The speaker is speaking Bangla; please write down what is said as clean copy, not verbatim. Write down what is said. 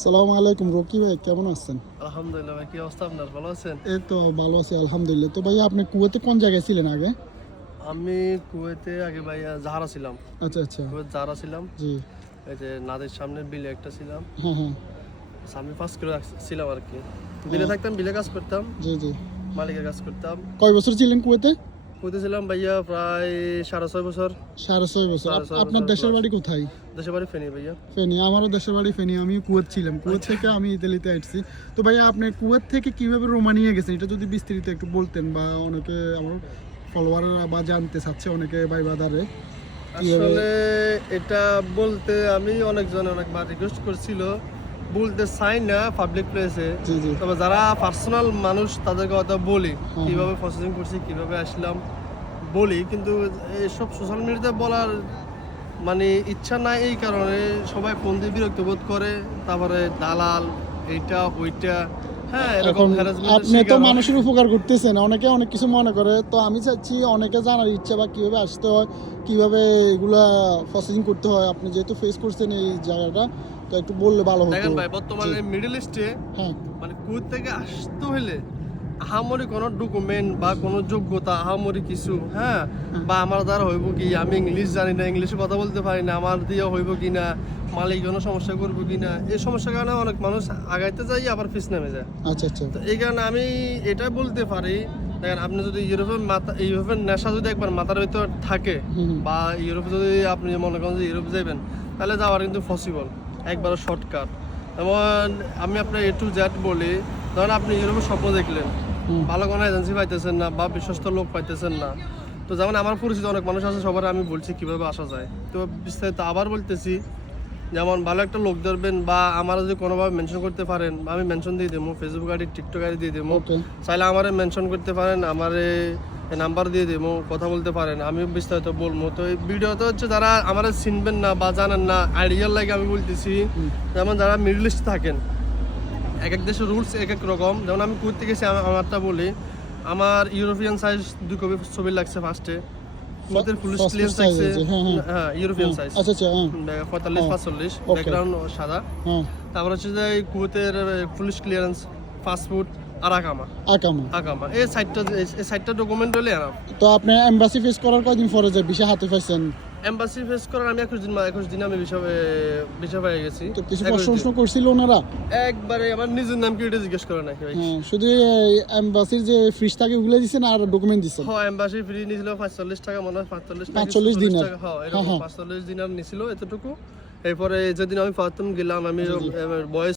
আসসালামু আলাইকুম রকি ভাই, কেমন আছেন? আলহামদুলিল্লাহ ভাই, কি অবস্থা আপনার? ভালো আছেন? এই তো ভালো আছি আলহামদুলিল্লাহ। তো ভাই আপনি কুয়েতে কোন জায়গায় ছিলেন আগে? আমি কুয়েতে আগে ভাই জাহারা ছিলাম। আচ্ছা আচ্ছা। কুয়েত জাহারা ছিলাম। জি। এই যে নাদের সামনে বিলে একটা ছিলাম। হ্যাঁ হ্যাঁ। আমি 5 কিলো ছিলাম আর কি। বিলে থাকতাম, বিলে কাজ করতাম, জি জি। মালিকের কাজ করতাম। কয় বছর ছিলেন কুয়েতে? কুয়েতে ছিলাম ভাইয়া প্রায় 6.5 বছর। 6.5 বছর। 6.5 আপনার বছর দেশের plus। বাড়ি কোথায়? দেশের বাড়ি ফেনী ভাইয়া। ফেনী। আমারও দেশের বাড়ি ফেনী। আমি কুয়েত ছিলাম। কুয়েত থেকে আমি ইতালিতে আসছি। তো ভাইয়া আপনি কুয়েত থেকে কিভাবে রোমানিয়া গেছেন, এটা যদি বিস্তারিত একটু বলতেন, বা অনেকে আমার ফলোয়াররা বা জানতে চাচ্ছে অনেকে ভাই বাদারে আসলে এটা বলতে আমি অনেকবার রিকোয়েস্ট করছিল, বলতে চাই না পাবলিক প্লেসে। জি জি। তবে যারা পার্সোনাল মানুষ তাদেরকে কথা বলি, হ্যাঁ। কিভাবে প্রসেসিং করছি, কিভাবে আসলাম বলি, কিন্তু এইসব সোশ্যাল মিডিয়াতে বলার মানে ইচ্ছা নাই। এই কারণে সবাই ফোন দিয়ে বিরক্ত বোধ করে, তারপরে দালাল এইটা ওইটা, হ্যাঁ এরকম এখন harassment-এর আপনি তো শিকার হয়। মানুষের উপকার করতেছেন, অনেকে অনেক কিছু মনে করে। তো আমি চাচ্ছি অনেকে জানার ইচ্ছা, বা কিভাবে আসতে হয়, কিভাবে এগুলা প্রসেসিং করতে হয়। আপনি যেহেতু ফেস করছেন এই জায়গাটা, তো একটু বললে ভালো হতো। দেখেন ভাই, বর্তমানে মিডল ইস্টে হ্যাঁ মানে কুয়েত থেকে আসতে হলে আহামরি কোনো ডকুমেন্ট বা কোনো যোগ্যতা আহামরি কিছু, হ্যাঁ, বা আমার দ্বারা হইব কি, আমি ইংলিশ জানি না, ইংলিশে কথা বলতে পারি না, আমার দিয়ে হইব কি না, মালিক কোনো সমস্যা করবো কি না, এই সমস্যার কারণে অনেক মানুষ আগাইতে যায় আবার পিছ নেমে যায়। আচ্ছা আচ্ছা। তো এই কারণে আমি এটা বলতে পারি, দেখেন আপনি যদি ইউরোপের নেশা যদি একবার মাথার ভিতর থাকে, হুম। বা ইউরোপে যদি আপনি মনে করেন যে ইউরোপ যাবেন, তাহলে যাওয়ার কিন্তু পসিবল, একবার শর্টকাট। যেমন আমি আপনার A to Z বলি, ধরেন আপনি ইউরোপের স্বপ্ন দেখলেন, হুম। ভালো কোনো এজেন্সি পাইতেছেন না বা বিশ্বস্ত লোক পাইতেছেন না, তো যেমন আমার পরিচিত অনেক মানুষ আছে, সবার আমি বলছি কিভাবে আসা যায়। তো বিস্তারিত আবার বলতেছি, যেমন ভালো একটা লোক ধরবেন, বা আমার যদি কোনোভাবে মেনশন করতে পারেন, আমি মেনশন দিয়ে দেবো, ফেসবুক আইডি, টিকটক আইডি দিয়ে দেবো, ওকে। চাইলে আমারে মেনশন করতে পারেন, আমারে নাম্বার দিয়ে দেবো, কথা বলতে পারেন, আমি বিস্তারিত বলবো। তো এই ভিডিওতে হচ্ছে যারা আমার চিনবেন না বা জানেন না, আইডিয়ার লাগে আমি বলতেছি, যেমন যারা মিডল ইস্ট থাকেন, এক এক দেশের রুলস এক এক রকম। যেমন আমি করতে গেছি, আমারটা বলি, আমার ইউরোপিয়ান সাইজ 2 কপি ছবি লাগছে ফার্স্টে, ফুটের পুলিশ Passport ক্লিয়ারেন্স size লাগছে, আছে, হ্যাঁ, হ্যাঁ। হ্যাঁ ইউরোপিয়ান সাইজ আচ্ছা আচ্ছা। হ্যাঁ 45-45, Okay. ব্যাকগ্রাউন্ড সাদা। হ্যাঁ। তারপর হচ্ছে যে এই কুয়েতের পুলিশ ক্লিয়ারেন্স, পাসপোর্ট আর আকামা। আকামা। আকামা এই সাইটটা ডকুমেন্ট হলে এনাফ। তো আপনি এমবাসি ফেস করার কয়দিন পরে যে ভিসা হাতে পাইছেন? এম্বাসি ফেস করার আমি 21 দিন আমি ভিসা পেয়ে গেছি। তো কিছু 21 প্রশ্ন দিন। করছিল ওনারা? একবারে আমার নিজের নাম কি এটা জিজ্ঞেস করে নাকি ভাই? হ্যাঁ, শুধু এমবাসির যে ফিস থাকে ওগুলো দিচ্ছেন আর ডকুমেন্ট দিচ্ছেন? হ্যাঁ, এম্বাসি ফ্রি নিছিল 45 টাকা, মনে হয় 45 দিনার। টাকা, হ্যাঁ এরকম 45 দিনার নিছিল এতটুকু। এরপরে যেদিন আমি প্রথম গেলাম, আমি বয়স